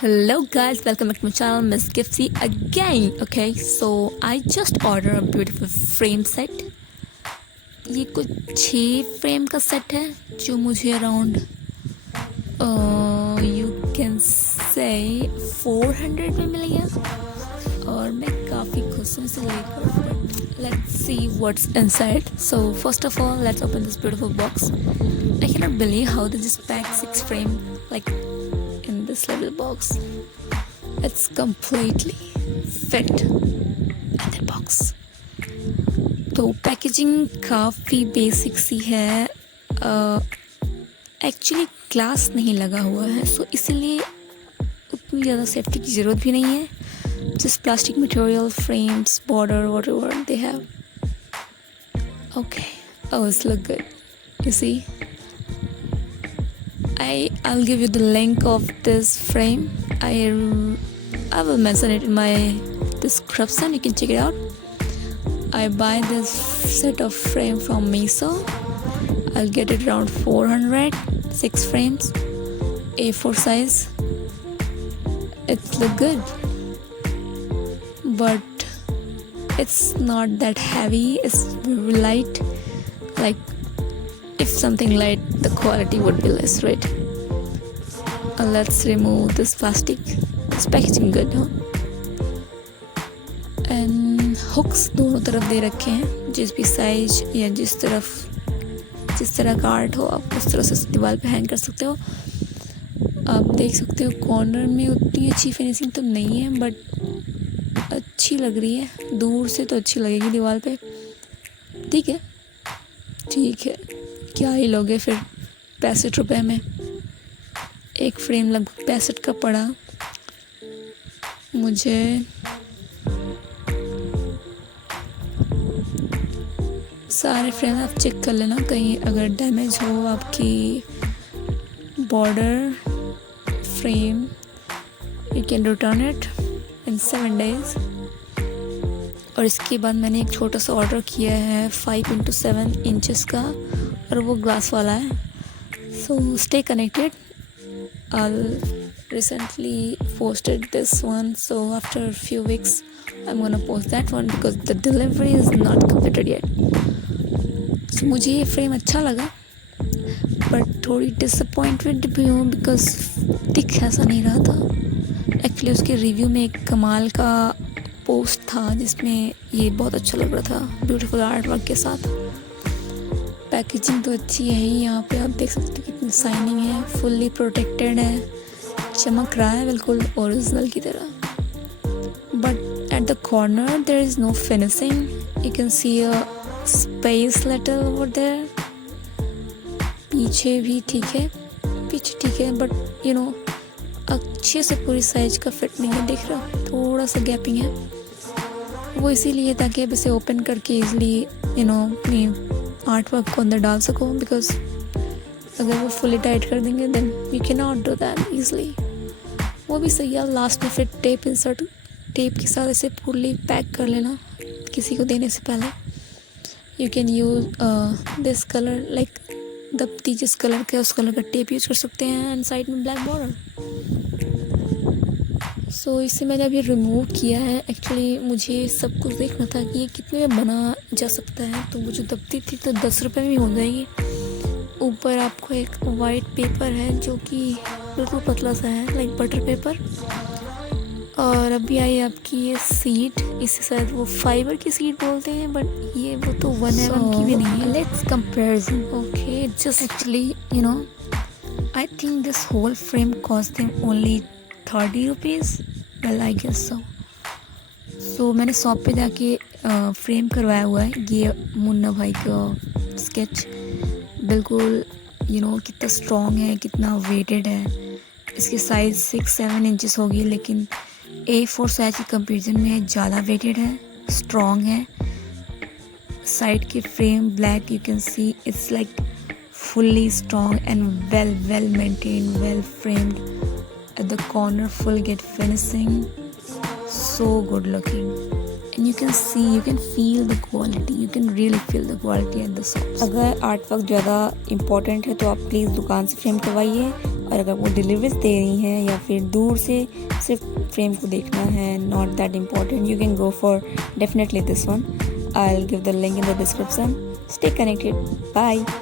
Hello guys, welcome back to my channel, Miss Gifty again. Okay, so I just ordered a beautiful frame set. ये कुछ 6 frame का set है जो मुझे around you can say 400 में मिल गया और मैं काफ़ी खुश हूँ इसे लेकर. But let's see what's inside. So first of all let's open this beautiful box. I can not believe how this is pack 6 frame like in this little box. It's completely fit in that box. तो packaging काफ़ी basic सी है. Actually glass नहीं लगा हुआ है, सो इसलिए उतनी ज़्यादा सेफ्टी की ज़रूरत भी नहीं है. Just plastic material, frames, border, whatever they have. Okay, oh, it's look good. You see? I'll give you the link of this frame. I will mention it in my description. You can check it out. I buy this set of frame from Miso. I'll get it around 400. 6 frames, A4 size. It look good, but it's not that heavy. It's very light. Like if something light, the quality would be less, right? Let's remove this plastic. This packaging good, huh? And hooks दोनों तरफ दे रखे हैं. जिस भी size या जिस तरह का आर्ट हो आप उस तरह से दीवार पे हैंग कर सकते हो. आप देख सकते हो कॉर्नर में उतनी अच्छी फिनिशिंग तो नहीं है, बट अच्छी लग रही है. दूर से तो अच्छी लगेगी दीवार पे. ठीक है, क्या ही लोगे फिर 65 रुपये में. एक फ्रेम लगभग 65 का पड़ा मुझे. सारे फ्रेम आप चेक कर लेना, कहीं अगर डैमेज हो आपकी border frame, you can return it in 7 days. और इसके बाद मैंने एक छोटा सा ऑर्डर किया है 5x7 इंचेस का, और वो ग्लास वाला है. So stay connected. I'll recently posted this one, so after a few weeks I'm gonna post that one because the delivery is not completed yet. So मुझे ये फ्रेम अच्छा लगा, बट थोड़ी डिसअपॉइंटेड भी हूँ बिकॉज दिख ऐसा नहीं रहा था. एक्चुअली उसके रिव्यू में एक कमाल का पोस्ट था जिसमें ये बहुत अच्छा लग रहा था ब्यूटीफुल आर्ट वर्क के साथ. पैकेजिंग तो अच्छी है ही. यहाँ पे आप देख सकते हो कितनी शाइनिंग है, फुल्ली प्रोटेक्टेड है, चमक रहा है बिल्कुल ओरिजिनल की तरह. But at the corner there is no finishing. You can see a space little over there. पीछे भी ठीक है, बट यू नो अच्छे से पूरी साइज का फिट नहीं है. दिख रहा थोड़ा सा गैपिंग है. वो इसीलिए ताकि अब इसे ओपन करके ईजिली अपनी आर्ट वर्क को अंदर डाल सको. बिकॉज अगर वो फुली टाइट कर देंगे then you can not do that easily. वो भी सही है. लास्ट में फिर टेप के साथ इसे फुली पैक कर लेना किसी को देने से पहले. You can use this colour, like दबती जिस कलर का उस कलर का टेप यूज कर सकते हैं. एंड साइड में ब्लैक बॉर्डर. सो इसे मैंने अभी रिमूव किया है. एक्चुअली मुझे सब कुछ देखना था कि ये कितने में बना जा सकता है. तो वो जो दबती थी तो 10 रुपये में हो जाएगी. ऊपर आपको एक वाइट पेपर है जो कि बिल्कुल पतला सा है, लाइक बटर पेपर. और अभी आई आपकी ये सीट. इसे शायद वो फाइबर की सीट बोलते हैं, बट ये वो तो 1 mm की भी नहीं है. Let's comparison. Okay, just actually I think this whole frame cost them only 30 rupees. Well I guess so मैंने शॉप पे जाके फ्रेम करवाया हुआ है. ये मुन्ना भाई का स्केच बिल्कुल कितना स्ट्रॉन्ग है, कितना वेटेड है. इसकी साइज़ 6-7 इंचेस होगी, लेकिन A4 साइज के कंपेरिजन में ज़्यादा वेटेड है, स्ट्रॉन्ग है. साइड के frame black, you can see it's like fully strong and well maintained, well framed. At the corner full get finishing, so good looking, and you can feel the quality. You can really feel the quality at the shops. अगर art work ज़्यादा important है तो आप please दुकान से frame करवाइए. और अगर वो डिलीवरीज दे रही हैं या फिर दूर से सिर्फ फ्रेम को देखना है, not that important, you can go for definitely this one. I'll give the link in the description. Stay connected. Bye.